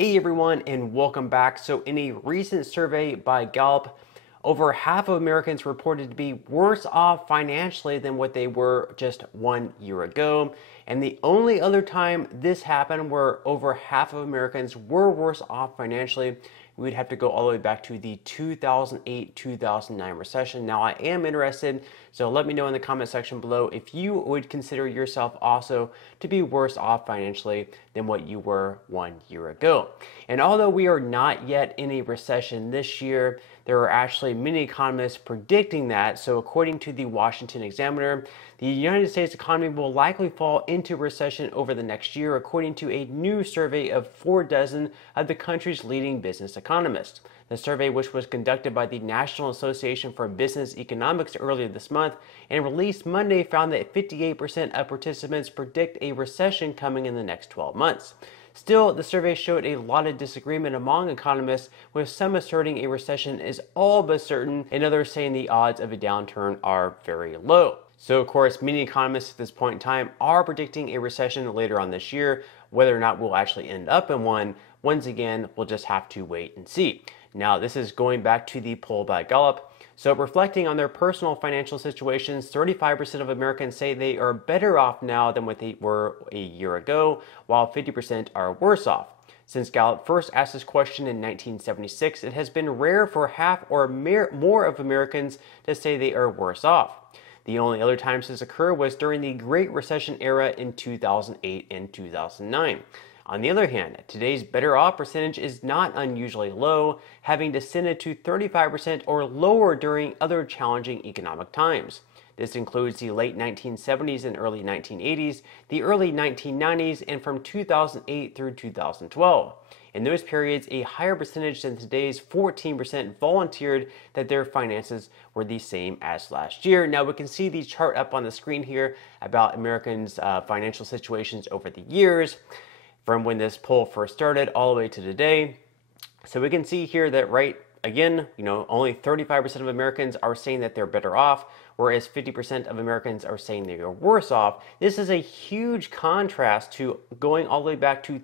Hey everyone, and welcome back. So in a recent survey by Gallup, over half of Americans reported to be worse off financially than what they were just 1 year ago. And the only other time this happened where over half of Americans were worse off financially, we'd have to go all the way back to the 2008-2009 recession. Now I am interested, so let me know in the comment section below if you would consider yourself also to be worse off financially than what you were 1 year ago. And although we are not yet in a recession this year, there are actually many economists predicting that. So according to the Washington Examiner, the United States economy will likely fall into recession over the next year, according to a new survey of 4 dozen of the country's leading business economists. The survey, which was conducted by the National Association for Business Economics earlier this month and released Monday, found that 58% of participants predict a recession coming in the next 12 months. Still, the survey showed a lot of disagreement among economists, with some asserting a recession is all but certain and others saying the odds of a downturn are very low. So of course, many economists at this point in time are predicting a recession later on this year. Whether or not we'll actually end up in one, once again, we'll just have to wait and see. Now, this is going back to the poll by Gallup. So reflecting on their personal financial situations, 35% of Americans say they are better off now than what they were a year ago, while 50% are worse off. Since Gallup first asked this question in 1976, it has been rare for half or more of Americans to say they are worse off. The only other times this occurred was during the Great Recession era in 2008 and 2009. On the other hand, today's better off percentage is not unusually low, having descended to 35% or lower during other challenging economic times. This includes the late 1970s and early 1980s, the early 1990s, and from 2008 through 2012. In those periods, a higher percentage than today's 14% volunteered that their finances were the same as last year. Now we can see the chart up on the screen here about Americans' financial situations over the years, from when this poll first started all the way to today. So we can see here that only 35% of Americans are saying that they're better off, whereas 50% of Americans are saying they are worse off. This is a huge contrast to going all the way back to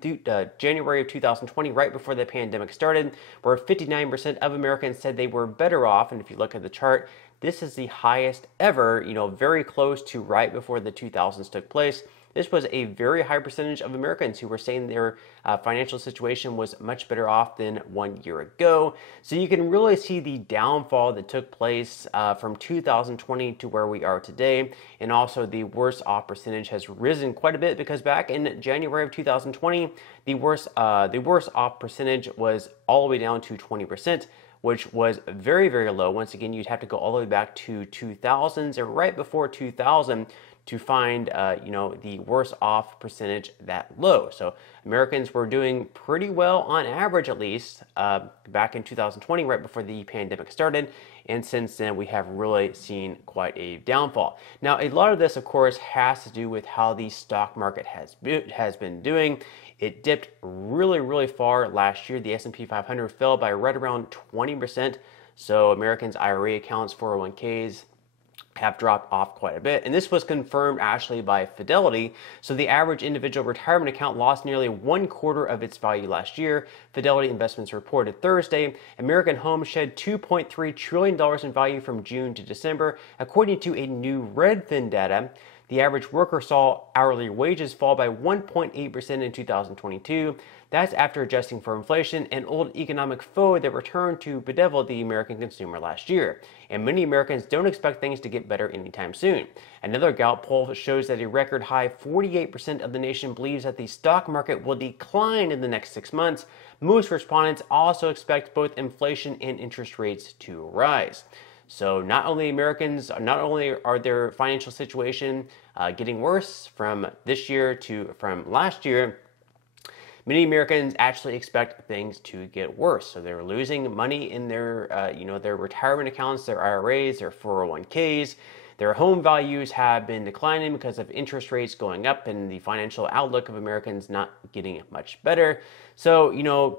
January of 2020, right before the pandemic started, where 59% of Americans said they were better off. And if you look at the chart, this is the highest ever, very close to right before the 2000s took place. This was a very high percentage of Americans who were saying their financial situation was much better off than 1 year ago. So you can really see the downfall that took place from 2020 to where we are today. And also the worse off percentage has risen quite a bit, because back in January of 2020, the worse off percentage was all the way down to 20%. Which was very, very low. Once again, you'd have to go all the way back to 2000s or right before 2000 to find, the worse off percentage that low. So Americans were doing pretty well on average, at least, back in 2020, right before the pandemic started. And since then, we have really seen quite a downfall. Now, a lot of this, of course, has to do with how the stock market has been doing. It dipped really, really far last year. The S&P 500 fell by right around 20%. So Americans' IRA accounts, 401ks, have dropped off quite a bit. And this was confirmed actually by Fidelity. So the average individual retirement account lost nearly 1/4 of its value last year. Fidelity Investments reported Thursday American homes shed $2.3 trillion in value from June to December, according to a new Redfin data. The average worker saw hourly wages fall by 1.8% in 2022. That's after adjusting for inflation, an old economic foe that returned to bedevil the American consumer last year. And many Americans don't expect things to get better anytime soon. Another Gallup poll shows that a record high 48% of the nation believes that the stock market will decline in the next 6 months. Most respondents also expect both inflation and interest rates to rise. So not only are their financial situation getting worse from this year to from last year, many Americans actually expect things to get worse. So they're losing money in their retirement accounts, their IRAs, their 401ks. Their home values have been declining because of interest rates going up and the financial outlook of Americans not getting much better. So,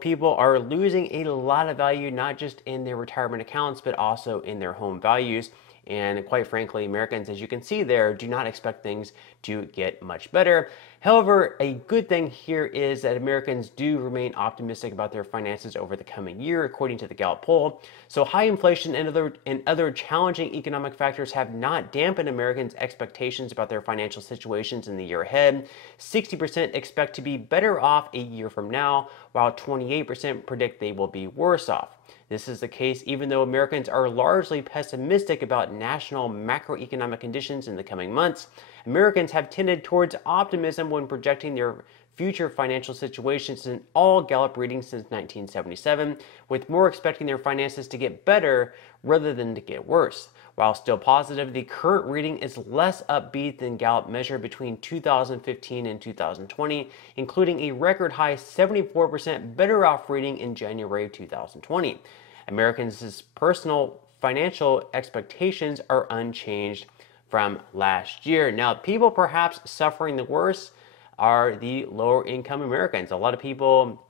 people are losing a lot of value, not just in their retirement accounts, but also in their home values. And quite frankly, Americans, as you can see there, do not expect things to get much better. However, a good thing here is that Americans do remain optimistic about their finances over the coming year, according to the Gallup poll. So high inflation and other challenging economic factors have not dampened Americans' expectations about their financial situations in the year ahead. 60% expect to be better off a year from now, while 28% predict they will be worse off. This is the case even though Americans are largely pessimistic about national macroeconomic conditions in the coming months. Americans have tended towards optimism when projecting their future financial situations in all Gallup readings since 1977, with more expecting their finances to get better rather than to get worse. While still positive, the current reading is less upbeat than Gallup measured between 2015 and 2020, including a record high 74% better off reading in January of 2020. Americans' personal financial expectations are unchanged from last year. Now, people perhaps suffering the worst are the lower income Americans. A lot of people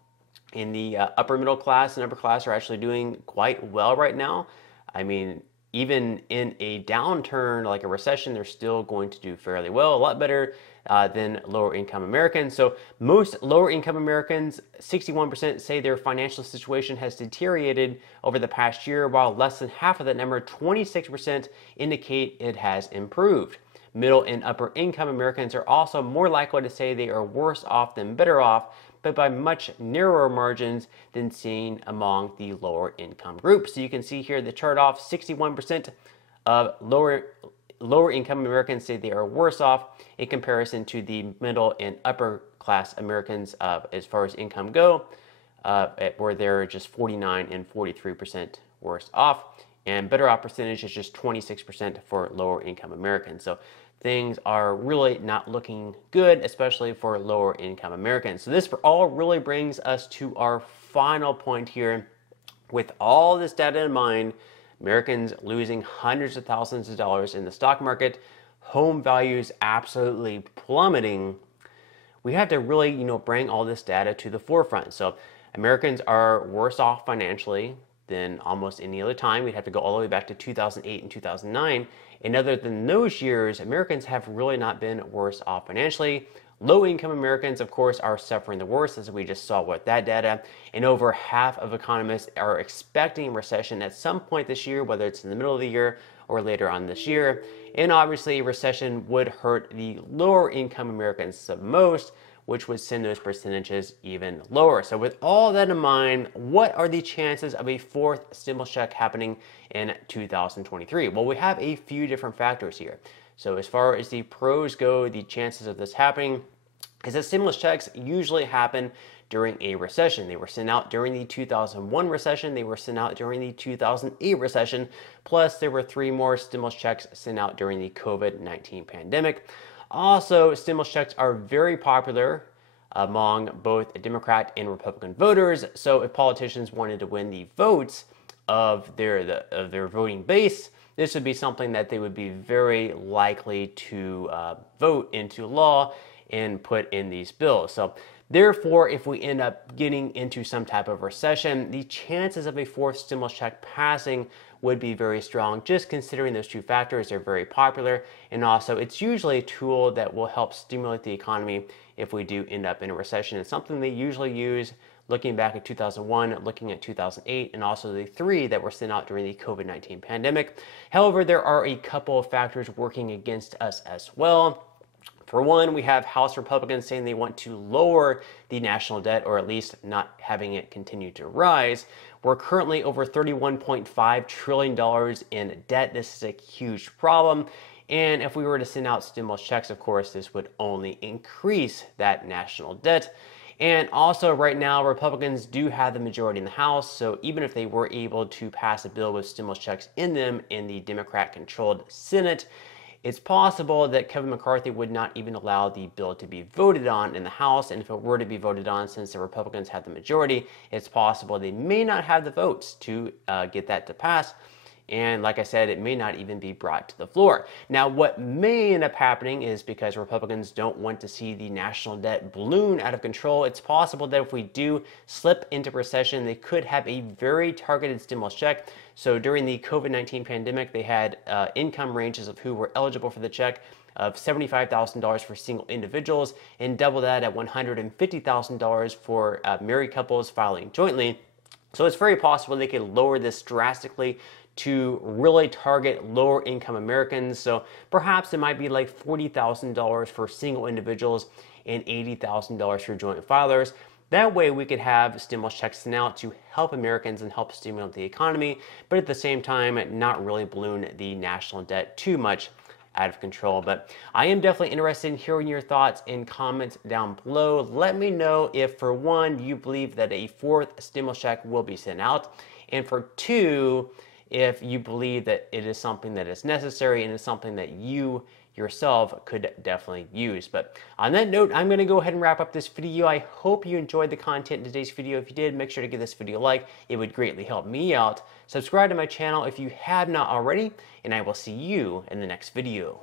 in the upper middle class and upper class are actually doing quite well right now. I mean, even in a downturn like a recession, they're still going to do fairly well, a lot better than lower income Americans. So most lower income Americans, 61% say their financial situation has deteriorated over the past year, while less than half of that number, 26%, indicate it has improved. Middle and upper income Americans are also more likely to say they are worse off than better off, but by much narrower margins than seen among the lower income groups. So you can see here the chart off, 61% of lower income Americans say they are worse off in comparison to the middle and upper class Americans as far as income go, where they're just 49 and 43% worse off. And better off percentage is just 26% for lower income Americans. So things are really not looking good, especially for lower income Americans. So this all really brings us to our final point here. With all this data in mind, Americans losing hundreds of thousands of dollars in the stock market, home values absolutely plummeting, we have to really, bring all this data to the forefront. So Americans are worse off financially than almost any other time. We'd have to go all the way back to 2008 and 2009. And other than those years, Americans have really not been worse off financially. Low-income Americans, of course, are suffering the worst, as we just saw with that data. And over half of economists are expecting a recession at some point this year, whether it's in the middle of the year or later on this year. And obviously, a recession would hurt the lower-income Americans the most, which would send those percentages even lower. So with all that in mind, what are the chances of a fourth stimulus check happening in 2023? Well, we have a few different factors here. So as far as the pros go, the chances of this happening is that stimulus checks usually happen during a recession. They were sent out during the 2001 recession. They were sent out during the 2008 recession. Plus, there were 3 more stimulus checks sent out during the COVID-19 pandemic. Also, stimulus checks are very popular among both Democrat and Republican voters. So if politicians wanted to win the votes of their voting base, this would be something that they would be very likely to vote into law and put in these bills. So therefore, if we end up getting into some type of recession, the chances of a fourth stimulus check passing would be very strong, just considering those two factors. They're very popular, and also it's usually a tool that will help stimulate the economy if we do end up in a recession. It's something they usually use looking back at 2001, looking at 2008, and also the 3 that were sent out during the COVID-19 pandemic. However, there are a couple of factors working against us as well. For one, we have House Republicans saying they want to lower the national debt, or at least not having it continue to rise. We're currently over $31.5 trillion in debt. This is a huge problem. And if we were to send out stimulus checks, of course, this would only increase that national debt. And also right now, Republicans do have the majority in the House. So even if they were able to pass a bill with stimulus checks in them in the Democrat-controlled Senate, it's possible that Kevin McCarthy would not even allow the bill to be voted on in the House. And if it were to be voted on, since the Republicans have the majority, it's possible they may not have the votes to get that to pass. And like I said, it may not even be brought to the floor. Now, what may end up happening is, because Republicans don't want to see the national debt balloon out of control, it's possible that if we do slip into recession, they could have a very targeted stimulus check. So during the COVID-19 pandemic, they had income ranges of who were eligible for the check of $75,000 for single individuals and double that at $150,000 for married couples filing jointly. So it's very possible they could lower this drastically to really target lower income Americans. So perhaps it might be like $40,000 for single individuals and $80,000 for joint filers. That way we could have stimulus checks sent out to help Americans and help stimulate the economy, but at the same time not really balloon the national debt too much out of control. But I am definitely interested in hearing your thoughts in comments down below. Let me know if, for one, you believe that a fourth stimulus check will be sent out, and for two, if you believe that it is something that is necessary and is something that you yourself could definitely use. But on that note, I'm going to go ahead and wrap up this video. I hope you enjoyed the content in today's video. If you did, make sure to give this video a like. It would greatly help me out. Subscribe to my channel if you have not already, and I will see you in the next video.